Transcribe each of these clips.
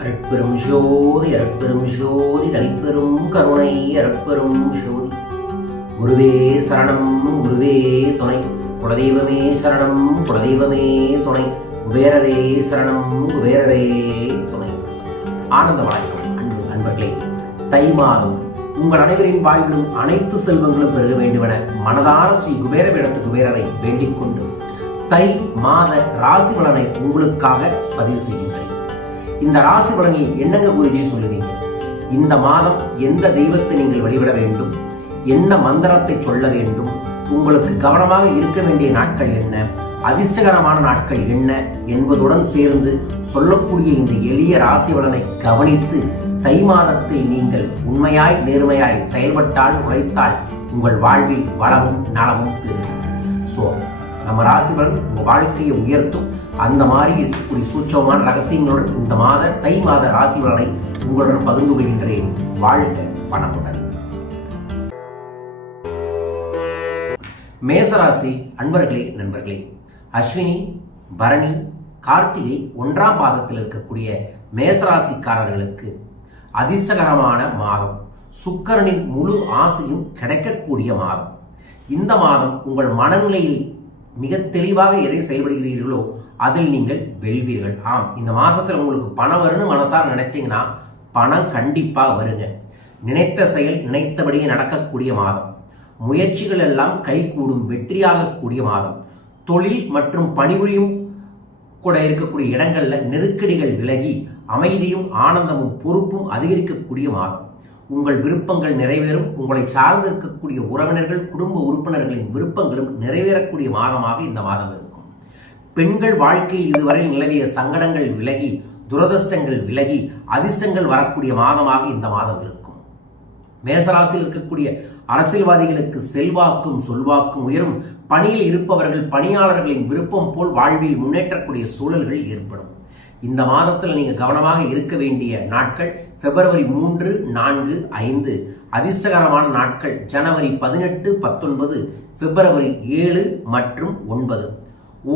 அருட்பெரும் ஜோதி அருட்பெரும் ஜோதி தனிப்பெரும் கருணை அருட்பெரும் ஜோதி. குருவே சரணம் குருவே துணை. குலதெய்வமே சரணம் குலதெய்வமே துணை. குபேரரே சரணம் குபேரரே துணை. ஆனந்த வணக்கம் அன்பு அன்பர்களே. தை மாதம் உங்கள் அனைவரின் வாழ்விலும் அனைத்து செல்வங்களும் பெருக வேண்டுமென மனதார ஸ்ரீ குபேரவேடத்து குபேரரை வேண்டிக் கொண்டு தை மாத ராசி பலனை உங்களுக்காக பதிவு செய்கின்றேன். இந்த ராசி பலனை என்னங்க குருஜி சொல்லுவீங்க? இந்த மாதம் எந்த தெய்வத்தை நீங்கள் வழிபட வேண்டும்? என்ன மந்திரத்தை சொல்ல வேண்டும்? உங்களுக்கு கவனமாக இருக்க வேண்டிய நாட்கள் என்ன? அதிர்ஷ்டகரமான நாட்கள் என்ன? என்பதுடன் சேர்ந்து சொல்லக்கூடிய இந்த எளிய ராசி பலனை கவனித்து தை மாதத்தில் நீங்கள் உண்மையாய் நேர்மையாய் செயல்பட்டால் உழைத்தால் உங்கள் வாழ்வில் வளமும் நலமும் பெறும் ஸோ நம்ம ராசிகள் உங்கள் வாழ்க்கையை உயர்த்தும். அந்த மாதிரி இருக்கக்கூடிய சூட்சமான ரகசியங்களுடன் இந்த மாத தை மாத ராசி பலனை உங்களுடன் பகிர்ந்து கொள்கின்றேன் வாழ்க பணமுடன் மேசராசி அன்பர்களே நண்பர்களே அஸ்வினி பரணி கார்த்திகை ஒன்றாம் பாதத்தில் இருக்கக்கூடிய மேசராசிக்காரர்களுக்கு அதிர்ஷ்டகரமான மாதம். சுக்கரனின் முழு ஆசையும் கிடைக்கக்கூடிய மாதம். இந்த மாதம் உங்கள் மனநிலையில் மிக தெளிவாக எதை செயல்படுகிறீர்களோ அதில் நீங்கள் வெல்வீர்கள். ஆம் இந்த மாசத்துல உங்களுக்கு பணம் வரும்னு மனசார நினைச்சீங்கன்னா பணம் கண்டிப்பா வருங்க. நினைத்த செயல் நினைத்தபடியே நடக்கக்கூடிய மாதம். முயற்சிகள் எல்லாம் கைகூடும் வெற்றியாகக்கூடிய மாதம். தொழில் மற்றும் பணிபுரியும் கூட இருக்கக்கூடிய இடங்கள்ல நெருக்கடிகள் விலகி அமைதியும் ஆனந்தமும் பொறுப்பும் அதிகரிக்கக்கூடிய மாதம். உங்கள் விருப்பங்கள் நிறைவேறும் உங்களை சார்ந்திருக்கக்கூடிய உறவினர்கள் குடும்ப உறுப்பினர்களின் விருப்பங்களும் நிறைவேறக்கூடிய மாதமாக இந்த மாதம் இருக்கும். பெண்கள் வாழ்க்கையில் இதுவரை நிலவிய சங்கடங்கள் விலகி துரதிர்ஷ்டங்கள் விலகி அதிர்ஷ்டங்கள் வரக்கூடிய மாதமாக இந்த மாதம் இருக்கும். மேசராசியில் இருக்கக்கூடிய அரசியல்வாதிகளுக்கு செல்வாக்கும் சொல்வாக்கும் உயரும் பணியில் இருப்பவர்கள் பணியாளர்களின் விருப்பம் போல் வாழ்வில் முன்னேற்றக்கூடிய சூழல்கள் ஏற்படும். இந்த மாதத்தில் நீங்கள் கவனமாக இருக்க வேண்டிய நாட்கள் பிப்ரவரி மூன்று நான்கு ஐந்து. அதிர்ஷ்டகரமான நாட்கள் ஜனவரி பதினெட்டு பத்தொன்பது பிப்ரவரி ஏழு மற்றும் ஒன்பது.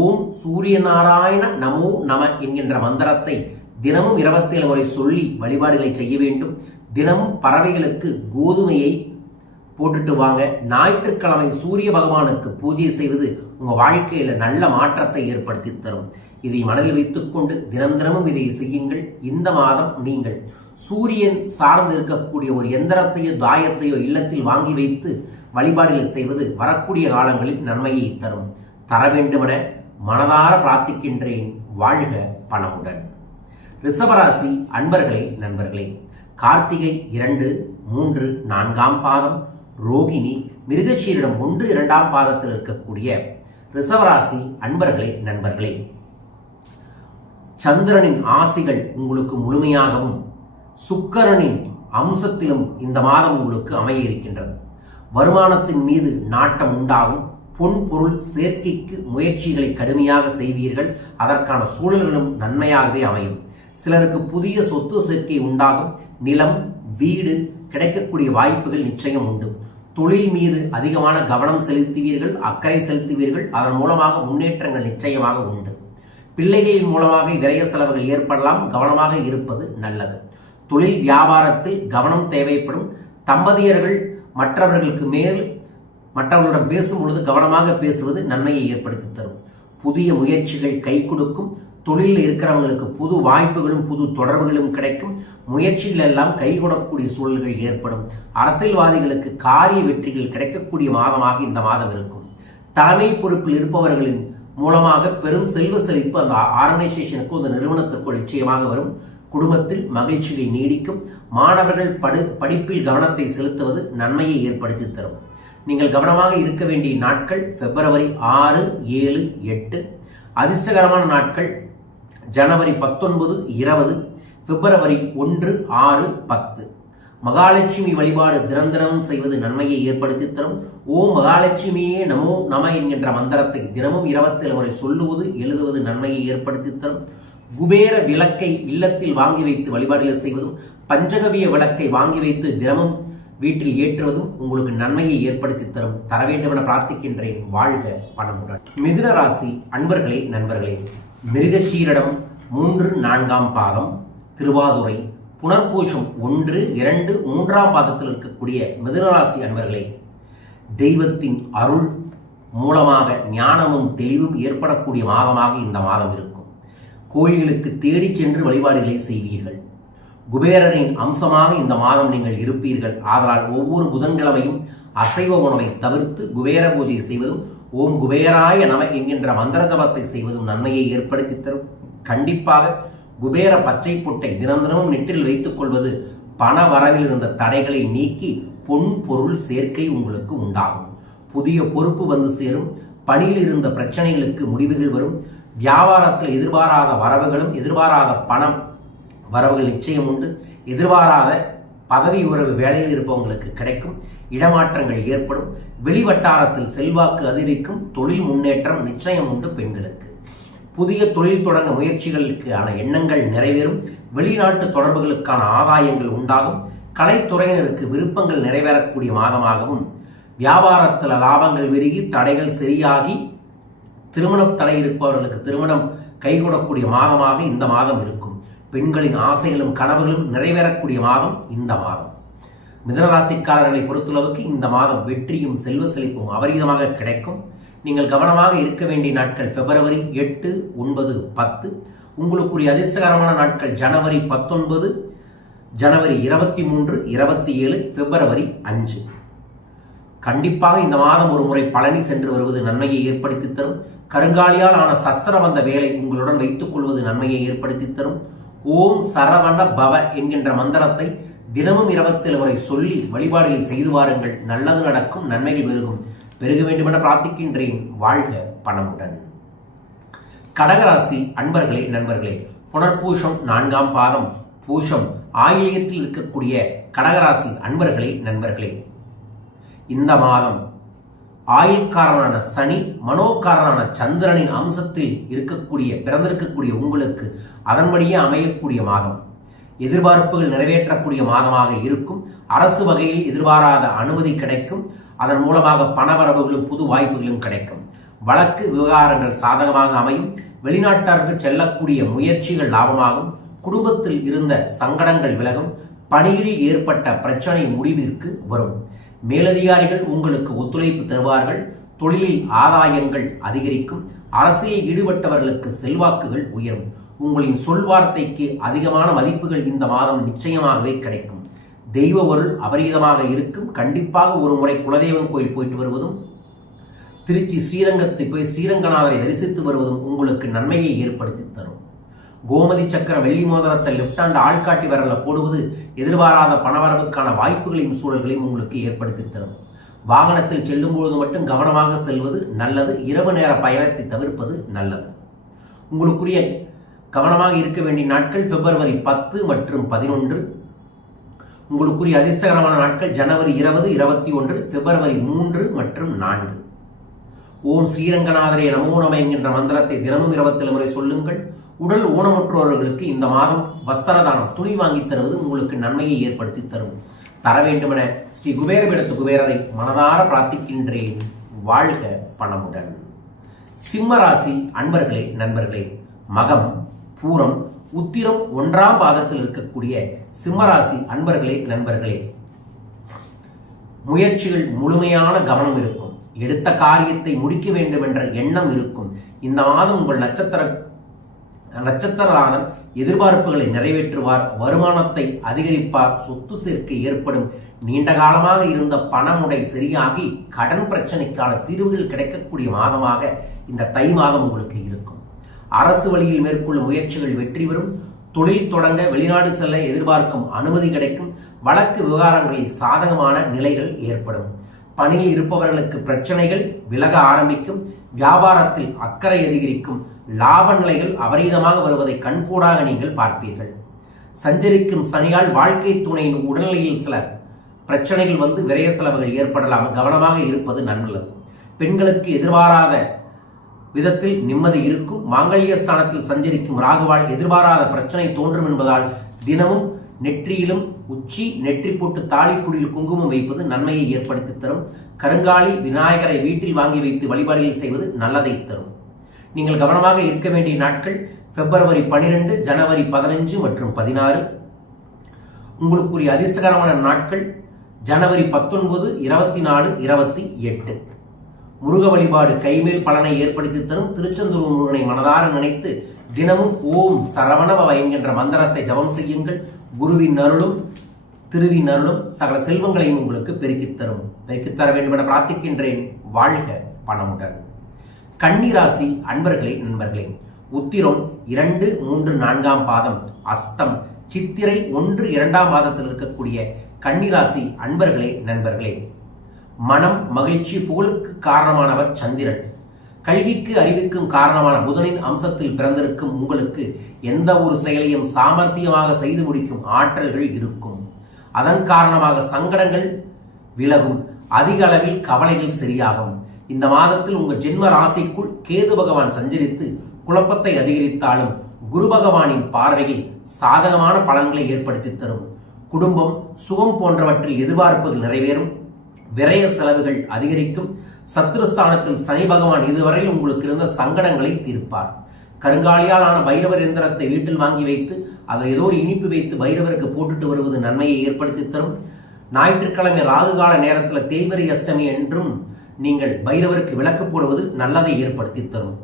ஓம் சூரிய நாராயண நமோ நம என்கின்ற மந்திரத்தை தினமும் இருபத்தேழு முறை சொல்லி வழிபாடுகளை செய்ய வேண்டும். தினமும் பறவைகளுக்கு கோதுமையை போட்டுட்டு வாங்க. ஞாயிற்றுக்கிழமை சூரிய பகவானுக்கு பூஜை செய்வது உங்கள் வாழ்க்கையில் நல்ல மாற்றத்தை ஏற்படுத்தி தரும். இதை மனதில் வைத்துக்கொண்டு தினம் தினமும் இதை செய்யுங்கள். இந்த மாதம் நீங்கள் சூரியன் சார்ந்து இருக்கக்கூடிய ஒரு எந்திரத்தையோ தாயத்தையோ இல்லத்தில் வாங்கி வைத்து வழிபாடுகளை செய்வது வரக்கூடிய காலங்களில் நன்மையை தரும். தர வேண்டுமென மனதார பிரார்த்திக்கின்றேன். வாழ்க பணமுடன். ரிஷபராசி அன்பர்களே நண்பர்களே கார்த்திகை இரண்டு மூன்று நான்காம் பாதம் ரோகிணி மிருகசீரிடம் ஒன்று இரண்டாம் பாதத்தில் இருக்கக்கூடிய ரிஷவராசி அன்பர்களே நண்பர்களே சந்திரனின் ஆசிகள் உங்களுக்கு முழுமையாகவும் சுக்கரனின் அம்சத்திலும் இந்த மாதம் உங்களுக்கு அமைய இருக்கின்றது வருமானத்தின் மீது நாட்டம் உண்டாகும். பொன் பொருள் சேர்க்கைக்கு முயற்சிகளை கடுமையாக செய்வீர்கள். அதற்கான சூழல்களும் நன்மையாகவே அமையும். சிலருக்கு புதிய சொத்து சேர்க்கை உண்டாகும். நிலம் வீடு கிடைக்கக்கூடிய வாய்ப்புகள் நிச்சயம் உண்டு. தொழில் மீது அதிகமான கவனம் செலுத்துவீர்கள். அக்கறை செலுத்துவீர்கள். அதன் மூலமாக முன்னேற்றங்கள் நிச்சயமாக உண்டு. பிள்ளைகளின் மூலமாக விரைய செலவுகள் ஏற்படலாம். கவனமாக இருப்பது நல்லது. தொழில் வியாபாரத்தில் கவனம் தேவைப்படும். தம்பதியர்கள் மற்றவர்களுக்கு மேல் மற்றவர்களிடம் பேசும் பொழுது கவனமாக பேசுவது நன்மையை ஏற்படுத்தி தரும். புதிய முயற்சிகள் கை கொடுக்கும். தொழிலில் இருக்கிறவங்களுக்கு புது வாய்ப்புகளும் புது தொடர்புகளும் கிடைக்கும். முயற்சிகள் எல்லாம் கைகொடக்கூடிய சூழல்கள் ஏற்படும். அரசியல்வாதிகளுக்கு காரிய வெற்றிகள் கிடைக்கக்கூடிய மாதமாக இந்த மாதம் இருக்கும். தலைமை பொறுப்பில் இருப்பவர்களின் மூலமாக பெரும் செல்வ செழிப்பு அந்த ஆர்கனைசேஷனுக்கும் அந்த நிறுவனத்திற்கும் நிச்சயமாக வரும். குடும்பத்தில் மகிழ்ச்சியை நீடிக்கும். மாணவர்கள் படு படிப்பில் கவனத்தை செலுத்துவது நன்மையை ஏற்படுத்தி தரும். நீங்கள் கவனமாக இருக்க வேண்டிய நாட்கள் பிப்ரவரி ஆறு ஏழு எட்டு. அதிர்ஷ்டகரமான நாட்கள் ஜனவரி பத்தொன்பது இருபது. பிப்ரவரி ஒன்று ஆறு பத்து. மகாலட்சுமி வழிபாடு தினந்தினம் செய்வது நன்மையை ஏற்படுத்தி தரும். ஓம் மகாலட்சுமியே நமோ நம என்கின்ற மந்திரத்தை தினமும் இருபத்தேழு முறை சொல்லுவது எழுதுவது நன்மையை ஏற்படுத்தி தரும். குபேர விளக்கை இல்லத்தில் வாங்கி வைத்து வழிபாடுகளை செய்வதும் பஞ்சகவிய விளக்கை வாங்கி வைத்து தினமும் வீட்டில் ஏற்றுவதும் உங்களுக்கு நன்மையை ஏற்படுத்தி தரும். தர வேண்டும் என பிரார்த்திக்கின்றேன். வாழ்க பணமுடன் மிதுன ராசி அன்பர்களே நண்பர்களே மிருகசீரிடம் மூன்று நான்காம் பாதம் திருவாதுரை புனர்பூஷம் ஒன்று இரண்டு மூன்றாம் பாதத்தில் இருக்கக்கூடிய மிதுனராசி அன்பர்களே தெய்வத்தின் அருள் மூலமாக ஞானமும் தெளிவும் ஏற்படக்கூடிய மாதமாக இந்த மாதம் இருக்கும் கோயில்களுக்கு தேடிச் சென்று வழிபாடுகளை செய்வீர்கள். குபேரரின் அம்சமாக இந்த மாதம் நீங்கள் இருப்பீர்கள். ஆதலால் ஒவ்வொரு புதன்கிழமையும் அசைவ உணவை தவிர்த்து குபேர பூஜை செய்வதும் ஓம் குபேராய நம என்கின்ற மந்திர ஜபத்தை செய்வதும் நன்மையை ஏற்படுத்தி தரும். கண்டிப்பாக குபேர பச்சை பொட்டை தினம் தினமும் நெற்றில் வைத்துக் கொள்வது பண வரவில் இருந்த தடைகளை நீக்கி பொன் பொருள் சேர்க்கை உங்களுக்கு உண்டாகும். புதிய பொறுப்பு வந்து சேரும். பணியில் இருந்த பிரச்சனைகளுக்கு முடிவுகள் வரும். வியாபாரத்தில் எதிர்பாராத வரவுகளும் எதிர்பாராத பணம் வரவுகள் நிச்சயம் உண்டு. எதிர்பாராத பதவி உறவு வேலையில் இருப்பவங்களுக்கு கிடைக்கும். இடமாற்றங்கள் ஏற்படும். வெளிவட்டாரத்தில் செல்வாக்கு அதிகரிக்கும். தொழில் முன்னேற்றம் நிச்சயம் உண்டு பெண்களுக்கு. புதிய தொழில் தொடங்க முயற்சிகளுக்கான எண்ணங்கள் நிறைவேறும். வெளிநாட்டு தொடர்புகளுக்கான ஆதாயங்கள் உண்டாகும். கலைத்துறையினருக்கு விருப்பங்கள் நிறைவேறக்கூடிய மாதமாகவும் வியாபாரத்தில் லாபங்கள் விருகி தடைகள் சரியாகி திருமணம் தடை இருப்பவர்களுக்கு திருமணம் கைகூடக்கூடிய மாதமாக இந்த மாதம் இருக்கும். பெண்களின் ஆசைகளும் கனவுகளும் நிறைவேறக்கூடிய மாதம் இந்த மாதம். மிதனராசிக்காரர்களை பொறுத்தளவுக்கு இந்த மாதம் வெற்றியும் செல்வ செழிப்பும் அபரிதமாக கிடைக்கும். நீங்கள் கவனமாக இருக்க வேண்டிய நாட்கள் பிப்ரவரி எட்டு ஒன்பது பத்து. உங்களுக்குரிய அதிர்ஷ்டகரமான நாட்கள் ஜனவரி பத்தொன்பது ஜனவரி இருபத்தி மூன்று இருபத்தி ஏழு பிப்ரவரி அஞ்சு. கண்டிப்பாக இந்த மாதம் ஒரு முறை பழனி சென்று வருவது நன்மையை ஏற்படுத்தி தரும். கருங்காலியால் ஆன சஸ்திர வந்த வேலை உங்களுடன் வைத்துக் கொள்வது நன்மையை ஏற்படுத்தி தரும். ஓம் சரவண பவ என்கின்ற மந்திரத்தை தினமும் இரவத்தில் முறை சொல்லி வழிபாடுகளை செய்து வாருங்கள். நல்லது நடக்கும் நன்மைகள் பெருகும். பெருக வேண்டுமென பிரார்த்திக்கின்றேன். வாழ்க பணமுடன். கடகராசி அன்பர்களே நண்பர்களே புனர்பூஷம் நான்காம் பாகம் பூஷம் ஆயிலியத்தில் இருக்கக்கூடிய கடகராசி அன்பர்களே நண்பர்களே இந்த மாதம் ஆயுள்காரனான சனி மனோக்காரனான சந்திரனின் அம்சத்தில் இருக்கக்கூடிய பிறந்திருக்கக்கூடிய உங்களுக்கு அதன்படியே அமையக்கூடிய மாதம். எதிர்பார்ப்புகள் நிறைவேற்றக்கூடிய மாதமாக இருக்கும். அரசு வகையில் எதிர்பாராத அனுமதி கிடைக்கும். அதன் மூலமாக பணவரவுகளும் புது வாய்ப்புகளும் கிடைக்கும். வழக்கு விவகாரங்கள் சாதகமாக அமையும். வெளிநாட்டாருக்கு செல்லக்கூடிய முயற்சிகள் லாபமாகும். குடும்பத்தில் இருந்த சங்கடங்கள் விலகும். பணியில் ஏற்பட்ட பிரச்சனை முடிவிற்கு வரும். மேலதிகாரிகள் உங்களுக்கு ஒத்துழைப்பு தருவார்கள். தொழிலில் ஆதாயங்கள் அதிகரிக்கும். அரசியல் ஈடுபட்டவர்களுக்கு செல்வாக்குகள் உயரும். உங்களின் சொல்வார்த்தைக்கு அதிகமான மதிப்புகள் இந்த மாதம் நிச்சயமாகவே கிடைக்கும். தெய்வ பொருள் அபரீதமாக இருக்கும். கண்டிப்பாக ஒரு முறை குலதெய்வம் கோயில் போயிட்டு வருவதும் திருச்சி ஸ்ரீரங்கத்தை போய் ஸ்ரீரங்கநாதரை தரிசித்து வருவதும் உங்களுக்கு நன்மையை ஏற்படுத்தி தரும். கோமதி சக்கர வெள்ளி மோதிரத்தை லெப்ட் ஹேண்ட் ஆள்காட்டி வரல போடுவது எதிர்பாராத பணவரவுக்கான வாய்ப்புகளையும் சூழல்களையும் உங்களுக்கு ஏற்படுத்தி தரும். வாகனத்தில் செல்லும் பொழுது மட்டும் கவனமாக செல்வது நல்லது. இரவு நேர பயணத்தை தவிர்ப்பது நல்லது. உங்களுக்குரிய கவனமாக இருக்க வேண்டிய நாட்கள் பிப்ரவரி பத்து மற்றும் பதினொன்று. உங்களுக்குரிய அதிர்ஷ்டகரமான நாட்கள் ஜனவரி இருபது இருபத்தி ஒன்று பிப்ரவரி மூன்று மற்றும் நான்கு. ஓம் ஸ்ரீரங்கநாதரே நமோ நம என்கின்ற மந்திரத்தை தினமும் இருபத்தில் முறை சொல்லுங்கள். உடல் ஊனமுற்றோர்களுக்கு இந்த மாதம் வஸ்திரதானம் துணி வாங்கி தருவது உங்களுக்கு நன்மையை ஏற்படுத்தி தரும். தர வேண்டுமென ஸ்ரீ குபேரபிடத்து குபேரரை மனதார பிரார்த்திக்கின்றேன். வாழ்க பணமுடன். சிம்மராசி அன்பர்களே நண்பர்களே மகம் பூரம் உத்திரம் ஒன்றாம் பாதத்தில் இருக்கக்கூடிய சிம்மராசி அன்பர்களே நண்பர்களே முயற்சிகள் முழுமையான கவனம் இருக்கும். எடுத்த காரியத்தை முடிக்க வேண்டும் என்ற எண்ணம் இருக்கும். இந்த மாதம் உங்கள் நட்சத்திர நட்சத்திரரான எதிர்பார்ப்புகளை நிறைவேற்றுவார். வருமானத்தை அதிகரிப்பார். சொத்து சேர்க்கை ஏற்படும். நீண்ட காலமாக இருந்த பணமுடை சரியாகி கடன் பிரச்சனைக்கான தீர்வுகள் கிடைக்கக்கூடிய மாதமாக இந்த தை மாதம் உங்களுக்கு இருக்கும். அரசு வழியில் மேற்கொள்ளும் முயற்சிகள் வெற்றி பெறும். தொழில் தொடங்க வெளிநாடு செல்ல எதிர்பார்க்கும் அனுமதி கிடைக்கும். வழக்கு விவகாரங்களில் சாதகமான நிலைகள் ஏற்படும். பணியில் இருப்பவர்களுக்கு பிரச்சனைகள் விலக ஆரம்பிக்கும் வியாபாரத்தில் அக்கறை அதிகரிக்கும் லாப நிலைகள் அபரீதமாக வருவதை கண்கூடாக நீங்கள் பார்ப்பீர்கள். சஞ்சரிக்கும் சனியால் வாழ்க்கை துணையின் உடல்நிலையில் சில பிரச்சனைகள் வந்து விரைய செலவுகள் ஏற்படலாம். கவனமாக இருப்பது நல்லது பெண்களுக்கு எதிர்பாராத விதத்தில் நிம்மதி இருக்கும். மாங்கல்ய ஸ்தானத்தில் சஞ்சரிக்கும் ராகுவால் எதிர்பாராத பிரச்சனை தோன்றும் என்பதால் தினமும் நெற்றியிலும் உச்சி நெற்றி போட்டு தாலிக்குடியில் குங்குமம் வைப்பது நன்மையை ஏற்படுத்தி தரும். கருங்காலி விநாயகரை வீட்டில் வாங்கி வைத்து வழிபாடுகள் செய்வது நல்லதை தரும். நீங்கள் கவனமாக இருக்க வேண்டிய நாட்கள் பிப்ரவரி பனிரெண்டு ஜனவரி பதினஞ்சு மற்றும் பதினாறு. உங்களுக்குரிய அதிர்ஷ்டகரமான நாட்கள் ஜனவரி பத்தொன்பது இருபத்தி நாலு இருபத்தி எட்டு. முருக வழிபாடு கைமேல் பலனை ஏற்படுத்தி தரும். திருச்செந்தூர் முருகனை மனதார நினைத்து தினமும் ஓம் சரவணவ என்கின்ற மந்திரத்தை ஜபம் செய்யுங்கள். குருவின் அருளும் திருவின் அருளும் சகல செல்வங்களையும் உங்களுக்கு பெருக்கித் தரும். பெருக்கித் தர வேண்டும் என பிரார்த்திக்கின்றேன். வாழ்க பணமுடன். கன்னிராசி அன்பர்களே நண்பர்களே உத்திரம் இரண்டு மூன்று நான்காம் பாதம் அஸ்தம் சித்திரை ஒன்று இரண்டாம் பாதத்தில் இருக்கக்கூடிய கன்னிராசி அன்பர்களே நண்பர்களே. மனம் மகிழ்ச்சி புகழுக்கு காரணமானவர் சந்திரன். கல்விக்கு அறிவிக்கும் காரணமான புதனின் அம்சத்தில் பிறந்திருக்கும் உங்களுக்கு எந்த ஒரு செயலையும் சாமர்த்தியமாக செய்து முடிக்கும் ஆற்றல்கள் இருக்கும். அதன் காரணமாக சங்கடங்கள் விலகும். அதிக அளவில் கவலைகள் சரியாகும். இந்த மாதத்தில் உங்கள் ஜென்ம ராசிக்குள் கேது பகவான் சஞ்சரித்து குழப்பத்தை அதிகரித்தாலும் குரு பகவானின் பார்வையில் சாதகமான பலன்களை ஏற்படுத்தி தரும். குடும்பம் சுகம் போன்றவற்றில் எதிர்பார்ப்புகள் நிறைவேறும். விரய செலவுகள் அதிகரிக்கும். சத்துருஸ்தானத்தில் சனி பகவான் இதுவரையில் உங்களுக்கு இருந்த சங்கடங்களை தீர்ப்பார். கருங்காலியால் ஆன பைரவர் எந்திரத்தை வீட்டில் வாங்கி வைத்து அதில் ஏதோ ஒரு இனிப்பு வைத்து பைரவருக்கு போட்டுட்டு வருவது நன்மையை ஏற்படுத்தி தரும். ஞாயிற்றுக்கிழமை ராகு கால நேரத்தில் தேய்வரி அஷ்டமி என்றும் நீங்கள் பைரவருக்கு விளக்கு போடுவது நல்லதை ஏற்படுத்தி தரும்.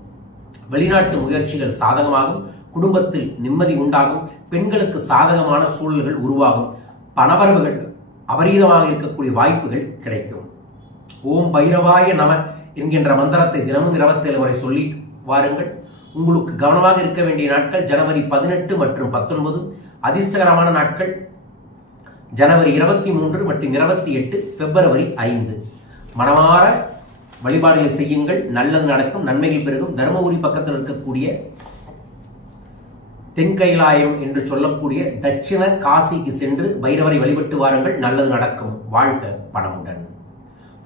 வெளிநாட்டு முயற்சிகள் சாதகமாகும் குடும்பத்தில் நிம்மதி உண்டாகும் பெண்களுக்கு சாதகமான சூழல்கள் உருவாகும் பணவரவுகள் அபரீதமாக இருக்கக்கூடிய வாய்ப்புகள் கிடைக்கும். ஓம் பைரவாய நம என்கின்ற மந்திரத்தை தினமும் இருபத்தேழு வரை சொல்லி வாருங்கள். உங்களுக்கு கவனமாக இருக்க வேண்டிய நாட்கள் ஜனவரி பதினெட்டு மற்றும் பத்தொன்பது. அதிர்ஷ்டகரமான நாட்கள் ஜனவரி இருபத்தி மூன்று மற்றும் இருபத்தி எட்டு பிப்ரவரி ஐந்து. மனமாற வழிபாடுகளை செய்யுங்கள். நல்லது நடக்கும். நன்மைகள் பெருகும். தருமபுரி பக்கத்தில் இருக்கக்கூடிய தென்கைலாயம் என்று சொல்லக்கூடிய தட்சிண காசிக்கு சென்று பைரவரை வழிபட்டு வாருங்கள். நல்லது நடக்கும். வாழ்க பணமுடன்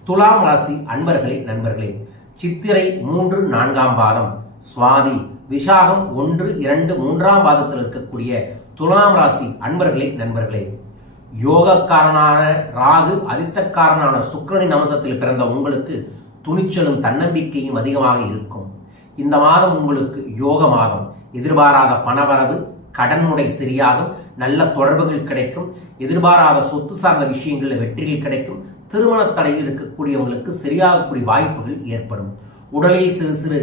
துலாம் ராசி அன்பர்களே நண்பர்களே சித்திரை மூன்று நான்காம் பாதம். சுவாதி விஷாகம் ஒன்று இரண்டு மூன்றாம் பாதத்தில் இருக்கக்கூடிய துலாம் ராசி அன்பர்களே நண்பர்களே. யோகக்காரனான ராகு அதிர்ஷ்டக்காரனான சுக்கரனின் அம்சத்தில் பிறந்த உங்களுக்கு துணிச்சலும் தன்னம்பிக்கையும் அதிகமாக இருக்கும். இந்த மாதம் உங்களுக்கு யோக மாதம் எதிர்பாராத பணவரவு கடன்முறை சரியாகும் நல்ல தொடர்புகள் கிடைக்கும் எதிர்பாராத சொத்து சார்ந்த விஷயங்களில் வெற்றிகள் கிடைக்கும் திருமண தடையில் இருக்கக்கூடியவங்களுக்கு சரியாகக்கூடிய வாய்ப்புகள் ஏற்படும். உடலில் சிறு சிறு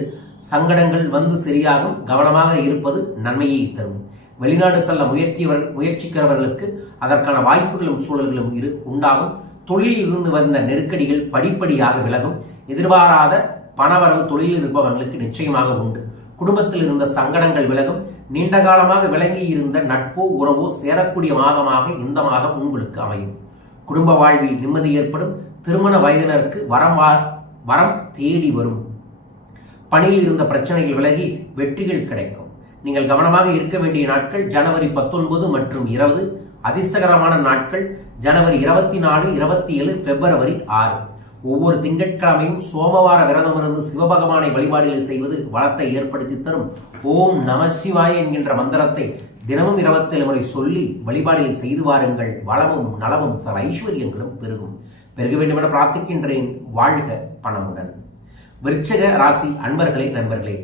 சங்கடங்கள் வந்து சரியாகும் கவனமாக இருப்பது நன்மையை தரும். வெளிநாடு செல்ல முயற்சியவர் முயற்சிக்கிறவர்களுக்கு அதற்கான வாய்ப்புகளும் சூழல்களும் இரு உண்டாகும். தொழிலில் இருந்து வந்த நெருக்கடிகள் படிப்படியாக விலகும். எதிர்பாராத பணவரவு தொழிலில் இருப்பவர்களுக்கு நிச்சயமாக உண்டு. குடும்பத்தில் இருந்த சங்கடங்கள் விலகும். நீண்ட காலமாக விளங்கி இருந்த நட்போ உறவோ சேரக்கூடிய மாதமாக இந்த மாதம் உங்களுக்கு அமையும். குடும்ப வாழ்வில் நிம்மதி ஏற்படும். திருமண வயதினருக்கு வரம் வரம் தேடி வரும். பணியில் இருந்த பிரச்சனைகள் விலகி வெற்றிகள் கிடைக்கும். நீங்கள் கவனமாக இருக்க வேண்டிய நாட்கள் ஜனவரி பத்தொன்பது மற்றும் இருபது. அதிர்ஷ்டகரமான நாட்கள் ஜனவரி இருபத்தி நாலு இருபத்தி ஏழு பிப்ரவரி ஆறு. ஒவ்வொரு திங்கட்கிழமையும் சோமவார விரதமிருந்து சிவபகவானை வழிபாடுகள் செய்வது வளத்தை ஏற்படுத்தி தரும். ஓம் நம சிவாய என்கின்ற மந்திரத்தை தினமும் இருபத்தேழு முறை சொல்லி வழிபாடுகளை செய்து வாருங்கள். வளமும் நலமும் சில ஐஸ்வர்யங்களும் பெருகும். பெருக வேண்டுமென பிரார்த்திக்கின்றேன். வாழ்க பணமுடன். விருச்சக ராசி அன்பர்களே நண்பர்களே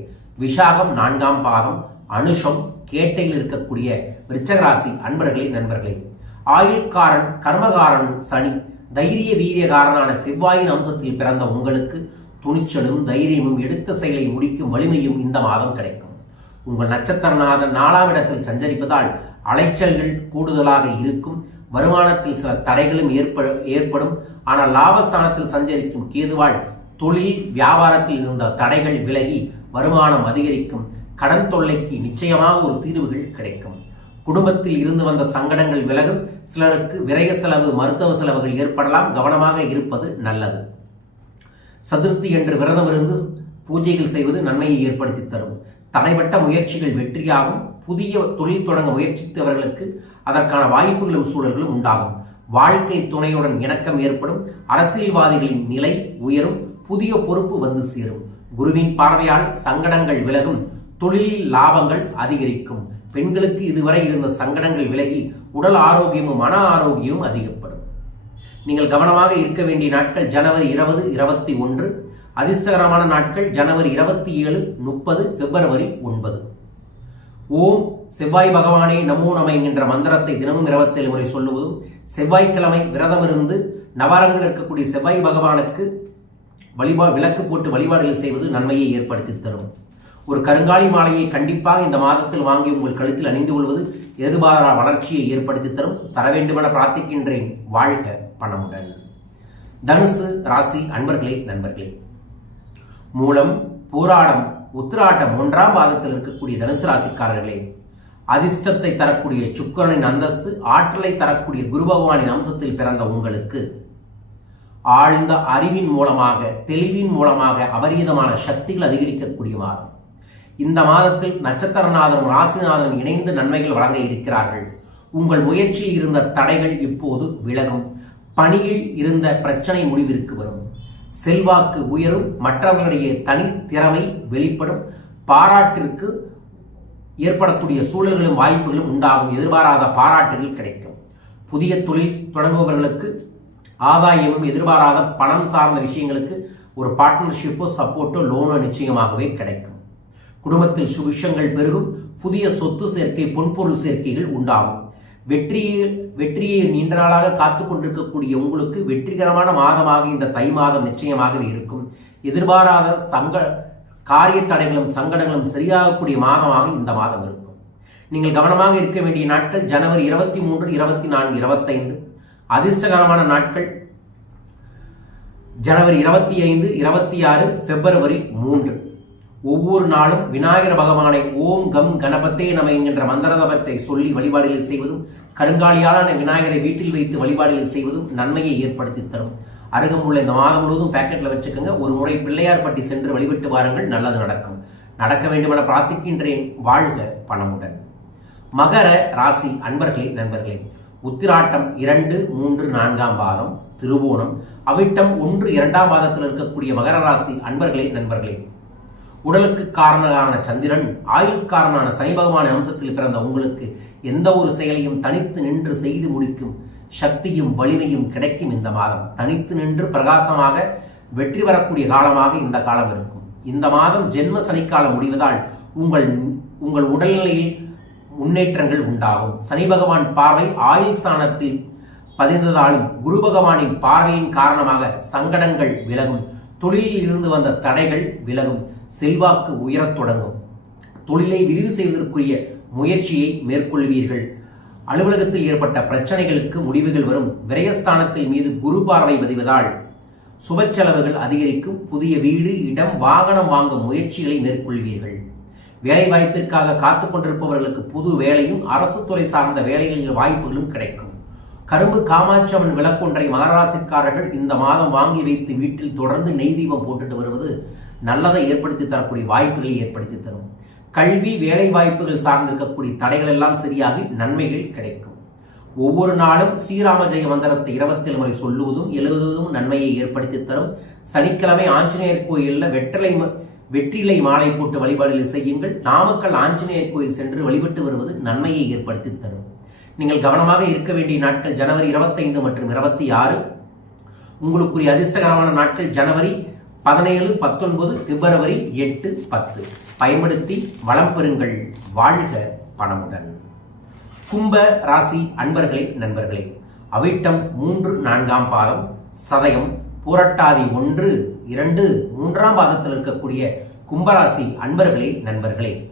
விஷாகம் நான்காம் பாதம் அனுஷம் கேட்டையில் இருக்கக்கூடிய விருச்சக ராசி அன்பர்களே நண்பர்களே. ஆயுள்காரன் கர்மகாரன் சனி தைரிய வீரியகாரனான செவ்வாயின் அம்சத்தில் பிறந்த உங்களுக்கு துணிச்சலும் தைரியமும் எடுத்த செயலை முடிக்கும் வலிமையும் இந்த மாதம் கிடைக்கும். உங்கள் நட்சத்திரநாதன் நாலாம் இடத்தில் சஞ்சரிப்பதால் அலைச்சல்கள் கூடுதலாக இருக்கும். வருமானத்தில் சில தடைகளும் ஏற்ப ஏற்படும். ஆனால் லாபஸ்தானத்தில் சஞ்சரிக்கும் கேதுவாள் தொழில் வியாபாரத்தில் இருந்த தடைகள் விலகி வருமானம் அதிகரிக்கும். கடன் தொல்லைக்கு நிச்சயமாக ஒரு தீர்வுகள் கிடைக்கும். குடும்பத்தில் இருந்து வந்த சங்கடங்கள் விலகும். சிலருக்கு விரய செலவு மருத்துவ செலவுகள் ஏற்படலாம். கவனமாக இருப்பது நல்லது. சதுர்த்தி என்று விரதம் இருந்து பூஜைகள் செய்வது நன்மையை ஏற்படுத்தி தரும். தடைப்பட்ட முயற்சிகள் வெற்றியாகும். புதிய தொழில் தொடங்க முயற்சித்தவர்களுக்கு அதற்கான வாய்ப்புகளும் சூழல்களும் உண்டாகும். வாழ்க்கை துணையுடன் இணக்கம் ஏற்படும். அரசியல்வாதிகளின் நிலை உயரும். புதிய பொறுப்பு வந்து சேரும். குருவின் பார்வையால் சங்கடங்கள் விலகும் தொழிலில் லாபங்கள் அதிகரிக்கும். பெண்களுக்கு இதுவரை இருந்த சங்கடங்கள் விலகி உடல் ஆரோக்கியமும் மன ஆரோக்கியமும் அதிகப்படும். நீங்கள் கவனமாக இருக்க வேண்டிய நாட்கள் ஜனவரி இருபது இருபத்தி ஒன்று. அதிர்ஷ்டகரமான நாட்கள் ஜனவரி இருபத்தி ஏழு முப்பது பிப்ரவரி ஒன்பது. ஓம் செவ்வாய் பகவானே நமோ நம என்கின்ற மந்திரத்தை தினமும் இருபத்தேழு முறை சொல்லுவதும் செவ்வாய்க்கிழமை விரதமிருந்து நவரங்கள் இருக்கக்கூடிய செவ்வாய் பகவானுக்கு வழிபா விளக்கு போட்டு வழிபாடுகள் செய்வது நன்மையை ஏற்படுத்தி தரும். ஒரு கருங்காலி மாலையை கண்டிப்பாக இந்த மாதத்தில் வாங்கி உங்கள் கழுத்தில் அணிந்து கொள்வது எதிர்பாரா வளர்ச்சியை ஏற்படுத்தி தரும். தர வேண்டுமென பிரார்த்திக்கின்றேன். வாழ்க பணமுடன். தனுசு ராசி அன்பர்களே நண்பர்களே. மூலம் போராடம் உத்திராட்டம் ஒன்றாம் பாதத்தில் இருக்கக்கூடிய தனுசு ராசிக்காரர்களே அதிர்ஷ்டத்தை தரக்கூடிய சுக்கரனின் அந்தஸ்து ஆற்றலை தரக்கூடிய குரு பகவானின் அம்சத்தில் பிறந்த உங்களுக்கு ஆழ்ந்த அறிவின் மூலமாக தெளிவின் மூலமாக அபரீதமான சக்திகள் அதிகரிக்கக்கூடிய மாதம் இந்த மாதத்தில் நட்சத்திரநாதனும் ராசிநாதனும் இணைந்து நன்மைகள் வழங்க இருக்கிறார்கள். உங்கள் முயற்சியில் இருந்த தடைகள் இப்போது விலகும். பணியில் இருந்த பிரச்சனை முடிவிற்கு வரும். செல்வாக்கு உயரும். மற்றவர்களுடைய தனித்திறமை வெளிப்படும். பாராட்டிற்கு ஏற்படக்கூடிய சூழல்களும் வாய்ப்புகளும் உண்டாகும். எதிர்பாராத பாராட்டுகள் கிடைக்கும். புதிய தொழில் தொடங்குபவர்களுக்கு ஆதாயமும் எதிர்பாராத பணம் சார்ந்த விஷயங்களுக்கு ஒரு பார்ட்னர்ஷிப்போ சப்போர்ட்டோ லோனோ நிச்சயமாகவே கிடைக்கும். குடும்பத்தில் சுபிஷங்கள் பெருகும் புதிய சொத்து சேர்க்கை பொன்பொருள் சேர்க்கைகள் உண்டாகும். வெற்றியில் வெற்றியை நீண்ட நாளாக காத்து கொண்டிருக்கக்கூடிய உங்களுக்கு வெற்றிகரமான மாதமாக இந்த தை மாதம் நிச்சயமாகவே இருக்கும். எதிர்பாராத தங்க காரிய தடைகளும் சங்கடங்களும் சரியாகக்கூடிய மாதமாக இந்த மாதம் இருக்கும். நீங்கள் கவனமாக இருக்க வேண்டிய நாட்கள் ஜனவரி இருபத்தி மூன்று இருபத்தி நான்கு இருபத்தைந்து. அதிர்ஷ்டகரமான நாட்கள். ஜனவரி இருபத்தி ஐந்து இருபத்தி ஆறு பிப்ரவரி மூன்று. ஒவ்வொரு நாளும் விநாயகர் பகவானை ஓம் கம் கணபத்தே நம என்கின்ற மந்திரதபத்தை சொல்லி வழிபாடுகள் செய்வதும் கருங்காலியாலான விநாயகரை வீட்டில் வைத்து வழிபாடுகள் செய்வதும் நன்மையை ஏற்படுத்தி தரும். அருகமுள்ள இந்த மாதம் முழுவதும் பேக்கெட்டில் வச்சுக்கோங்க. ஒரு முறை பிள்ளையார்பட்டி சென்று வழிபட்டு வாருங்கள் நல்லது நடக்கும். நடக்க வேண்டுமென பிரார்த்திக்கின்றேன். வாழ்க பணமுடன். மகர ராசி அன்பர்களே நண்பர்களே உத்திராட்டம் இரண்டு மூன்று நான்காம் பாதம் திருவோணம். அவிட்டம் ஒன்று இரண்டாம் பாதத்தில் இருக்கக்கூடிய மகர ராசி அன்பர்களே நண்பர்களே. உடலுக்கு காரணமான சந்திரன் ஆயுள்காரனான சனி பகவான் அம்சத்தில் பிறந்த உங்களுக்கு எந்த ஒரு செயலையும் தனித்து நின்று செய்து முடிக்கும் சக்தியும் வலிமையும் கிடைக்கும் இந்த மாதம். தனித்து நின்று பிரகாசமாக வெற்றி வரக்கூடிய காலமாக இந்த காலம் இருக்கும். இந்த மாதம் ஜென்ம சனிக்காலம் முடிவதால் உங்கள் உங்கள் உடல்நிலையில் முன்னேற்றங்கள் உண்டாகும். சனி பகவான் பார்வை ஆயுள் ஸ்தானத்தில் பதிந்ததாலும் குரு பகவானின் பார்வையின் காரணமாக சங்கடங்கள் விலகும். தொழிலில் இருந்து வந்த தடைகள் விலகும். செல்வாக்கு உயரத் தொடங்கும். தொழிலை விரிவு செய்வதற்குரிய முயற்சியை மேற்கொள்வீர்கள். அலுவலகத்தில் ஏற்பட்ட பிரச்சனைகளுக்கு முடிவுகள் வரும். விரயஸ்தானத்தில் மீது குரு பார்வை பதிவதால் சுப செலவுகள் அதிகரிக்கும். புதிய வீடு இடம் வாகனம் வாங்கும் முயற்சிகளை மேற்கொள்வீர்கள். வேலை வாய்ப்பிற்காக காத்து கொண்டிருப்பவர்களுக்கு புது வேலையும் அரசு துறை சார்ந்த வேலைகளில் வாய்ப்புகளும் கிடைக்கும். கரும்பு காமாட்சம்மன் விளக்கொன்றை மகராசிக்காரர்கள் இந்த மாதம் வாங்கி வைத்து வீட்டில் தொடர்ந்து நெய் தீபம் போட்டுட்டு வருவது நல்லதை ஏற்படுத்தி தரக்கூடிய வாய்ப்புகளை ஏற்படுத்தி தரும். கல்வி வேலை வாய்ப்புகள் சார்ந்திருக்கக்கூடிய தடைகள் எல்லாம் சரியாகி நன்மைகள் கிடைக்கும். ஒவ்வொரு நாளும் ஸ்ரீராம ஜெய மந்திரத்தை இருபத்தில் முறை சொல்லுவதும் எழுதுவதும் நன்மையை ஏற்படுத்தி தரும். சனிக்கிழமை ஆஞ்சநேயர் கோயிலில் வெற்றிலை வெற்றிலை மாலை போட்டு வழிபாடுகளை செய்யுங்கள். நாமக்கல் ஆஞ்சநேயர் கோயில் சென்று வழிபட்டு வருவது நன்மையை ஏற்படுத்தி தரும். நீங்கள் கவனமாக இருக்க வேண்டிய நாட்கள் ஜனவரி இருபத்தைந்து மற்றும் இருபத்தி ஆறு. உங்களுக்குரிய அதிர்ஷ்டகரமான நாட்கள் ஜனவரி பதினேழு பத்தொன்பது பிப்ரவரி எட்டு பத்து. பயன்படுத்தி வளம் பெறுங்கள். வாழ்க பணமுடன். கும்ப ராசி அன்பர்களே நண்பர்களே அவிட்டம் மூன்று நான்காம் பாதம் சதயம் புரட்டாதி ஒன்று இரண்டு மூன்றாம் பாதத்தில் இருக்கக்கூடிய கும்பராசி அன்பர்களே நண்பர்களே.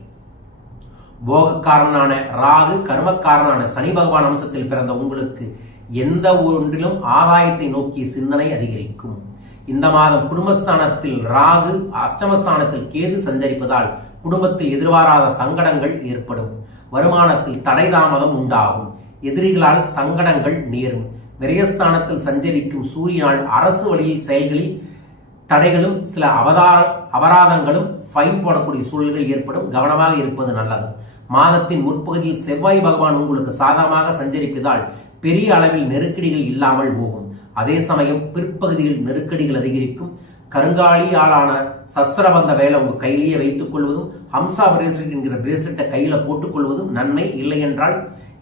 போகக்காரனான ராகு கர்மக்காரனான சனி பகவான் அம்சத்தில் பிறந்த உங்களுக்கு எந்த ஒன்றிலும் ஆதாயத்தை நோக்கிய சிந்தனை அதிகரிக்கும். இந்த மாதம் குடும்பஸ்தானத்தில் ராகு அஷ்டமஸ்தானத்தில் கேது சஞ்சரிப்பதால் குடும்பத்தில் எதிர்பாராத சங்கடங்கள் ஏற்படும். வருமானத்தில் தடை தாமதம் உண்டாகும். எதிரிகளால் சங்கடங்கள் நேரும். விரயஸ்தானத்தில் சஞ்சரிக்கும் சூரியனால் அரசு வழியில் செயல்களில் தடைகளும் சில அவதார அபராதங்களும் ஃபைன் போடக்கூடிய சூழல்கள் ஏற்படும். கவனமாக இருப்பது நல்லது. மாதத்தின் முற்பகுதியில் செவ்வாய் பகவான் உங்களுக்கு சாதகமாக சஞ்சரிப்பதால் பெரிய அளவில் நெருக்கடிகள் இல்லாமல் போகும். அதே சமயம் பிற்பகுதியில் நெருக்கடிகள் அதிகரிக்கும். கருங்காலியாலான சஸ்திரபந்த வேலை உங்கள் கையிலேயே வைத்துக் கொள்வதும் ஹம்சா பிரேஸ்லெட் என்கிற பிரேஸ்லெட்டை கையில் போட்டுக்கொள்வதும் நன்மை இல்லை என்றால்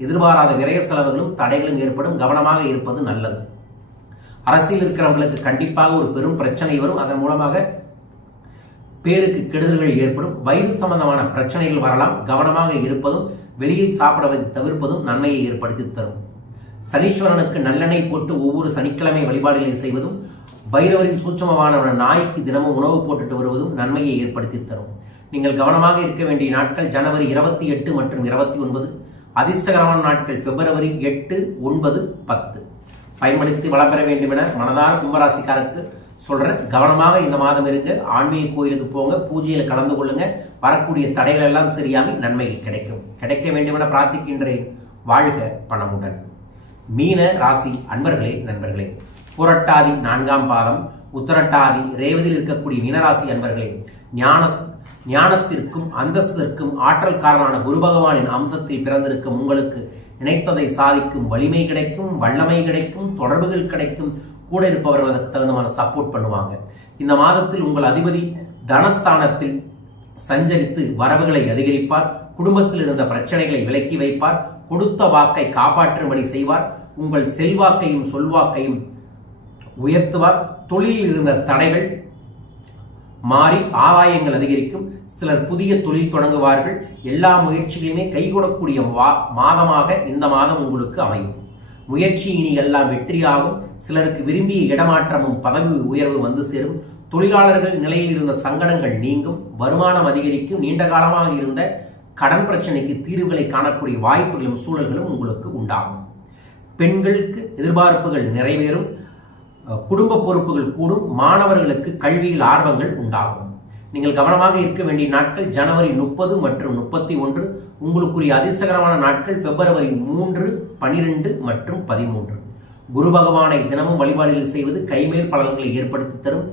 எதிர்பாராத விரய செலவுகளும் தடைகளும் ஏற்படும். கவனமாக இருப்பது நல்லது. அரசியல் இருக்கிறவங்களுக்கு கண்டிப்பாக ஒரு பெரும் பிரச்சனை வரும். அதன் மூலமாக பேருக்கு கெடுதல்கள் ஏற்படும். வயது சம்பந்தமான பிரச்சனைகள் வரலாம். கவனமாக இருப்பதும் வெளியில் சாப்பிடுவதை தவிர்ப்பதும் நன்மையை ஏற்படுத்தி தரும். சனீஸ்வரனுக்கு நல்லெண்ணெய் போட்டு ஒவ்வொரு சனிக்கிழமை வழிபாடுகளை செய்வதும் பைரவரின் சூட்சமமான நாய்க்கு தினமும் உணவு போட்டுட்டு வருவதும் நன்மையை ஏற்படுத்தி தரும். நீங்கள் கவனமாக இருக்க வேண்டிய நாட்கள் ஜனவரி இருபத்தி எட்டு மற்றும் இருபத்தி ஒன்பது. அதிர்ஷ்டகரமான நாட்கள் பிப்ரவரி எட்டு ஒன்பது பத்து. பயன்படுத்தி வளம் பெற வேண்டும் என மனதார கும்பராசிக்காரருக்கு சொல்கிறேன் கவனமாக இந்த மாதம் இருங்க ஆன்மீக கோயிலுக்கு போங்க. பூஜையில் கலந்து கொள்ளுங்க. வரக்கூடிய தடைகள் எல்லாம் சரியாகி நன்மைகள் கிடைக்கும். கிடைக்க வேண்டும் என பிரார்த்திக்கின்றேன். வாழ்க பணமுடன். மீன ராசி அன்பர்களே நண்பர்களே புரட்டாதி நான்காம் பாதம் உத்தரட்டாதி ரேவதியில் இருக்கக்கூடிய மீனராசி அன்பர்களே ஞான ஞானத்திற்கும் அந்தஸ்திற்கும் ஆற்றல்காரனான குரு பகவானின் அம்சத்தில் பிறந்திருக்கும் உங்களுக்கு நினைத்ததை சாதிக்கும் வலிமை கிடைக்கும் வல்லமை கிடைக்கும் தொடர்புகள் கிடைக்கும் கூட இருப்பவர்கள் அதற்கு தகுந்தமான சப்போர்ட் பண்ணுவாங்க. இந்த மாதத்தில் உங்கள் அதிபதி தனஸ்தானத்தில் சஞ்சரித்து வரவுகளை அதிகரிப்பார் குடும்பத்தில் இருந்த பிரச்சனைகளை விலக்கி வைப்பார் கொடுத்த வாக்கை காப்பாற்றும்படி செய்வார் உங்கள் செல்வாக்கையும் சொல்வாக்கையும் உயர்த்துவார் தொழிலில் இருந்த தடைகள் மாறி ஆதாயங்கள் அதிகரிக்கும் சிலர் புதிய தொழில் தொடங்குவார்கள். எல்லா முயற்சிகளையுமே கைகூடக்கூடிய மாதமாக இந்த மாதம் உங்களுக்கு அமையும். முயற்சி இனி எல்லாம் வெற்றியாகும். சிலருக்கு விரும்பிய இடமாற்றமும் பதவி உயர்வு வந்து சேரும். தொழிலாளர்கள் நிலையில் இருந்த சங்கடங்கள் நீங்கும். வருமானம் அதிகரிக்கும். நீண்ட காலமாக இருந்த கடன் பிரச்சனைக்கு தீர்வுகளை காணக்கூடிய வாய்ப்புகளும் சூழல்களும் உங்களுக்கு உண்டாகும். பெண்களுக்கு எதிர்பார்ப்புகள் நிறைவேறும். குடும்ப பொறுப்புகள் கூடும். மாணவர்களுக்கு கல்வியில் ஆர்வங்கள் உண்டாகும். நீங்கள் கவனமாக இருக்க வேண்டிய நாட்கள் ஜனவரி முப்பது மற்றும் முப்பத்தி ஒன்று. உங்களுக்குரிய அதிர்ஷ்டகரமான நாட்கள் பிப்ரவரி மூன்று பனிரெண்டு மற்றும் பதிமூன்று. குரு பகவானை தினமும் வழிபாடுகள் செய்வது கைமேல் பலன்களை ஏற்படுத்தி தரும்.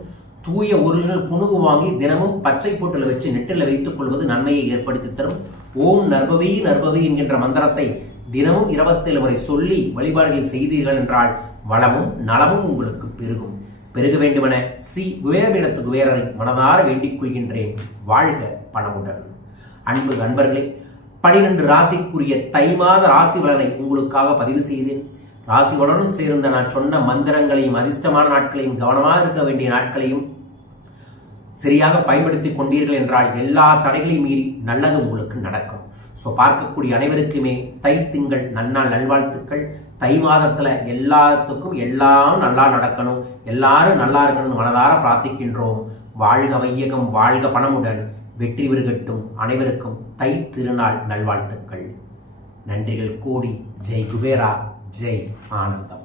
தூய ஒரிஜினல் புணுகு வாங்கி தினமும் பச்சை பொட்டில் வச்சு நெட்டில் வைத்துக் கொள்வது நன்மையை ஏற்படுத்தி தரும். ஓம் நர்பவி நர்பவி என்கின்ற மந்திரத்தை தினமும் இருபத்தேழு முறை சொல்லி வழிபாடுகள் செய்தீர்கள் என்றால் வளமும் நலமும் உங்களுக்கு பெருகும். பெருக வேண்டுமென ஸ்ரீ குபேரபீடத்து குபேரனை மனதார வேண்டிக் கொள்கின்றேன். வாழ்க பணமுடன். அன்பு நண்பர்களே பனிரெண்டு ராசிக்குரிய தை மாத ராசி பலனை உங்களுக்காக பதிவு செய்தேன். ராசிகளுடன் சேர்ந்த நான் சொன்ன மந்திரங்களையும் அதிர்ஷ்டமான நாட்களையும் கவனமாக இருக்க வேண்டிய நாட்களையும் சரியாக பயன்படுத்தி கொண்டீர்கள் என்றால் எல்லா தடைகளையும் மீறி நல்லது உங்களுக்கு நடக்கும். ஸோ பார்க்கக்கூடிய அனைவருக்குமே தை திங்கள் நன்னாள் நல்வாழ்த்துக்கள். தை மாதத்தில் எல்லாத்துக்கும் எல்லாம் நல்லா நடக்கணும். எல்லாரும் நல்லா இருக்கணும்னு மனதார பிரார்த்திக்கின்றோம். வாழ்க வையகம் வாழ்க பணமுடன் வெற்றி பெருகட்டும். அனைவருக்கும் தை திருநாள் நல்வாழ்த்துக்கள். நன்றிகள் கூடி. ஜெய் குபேரா. ஜெய் ஆனந்தம்.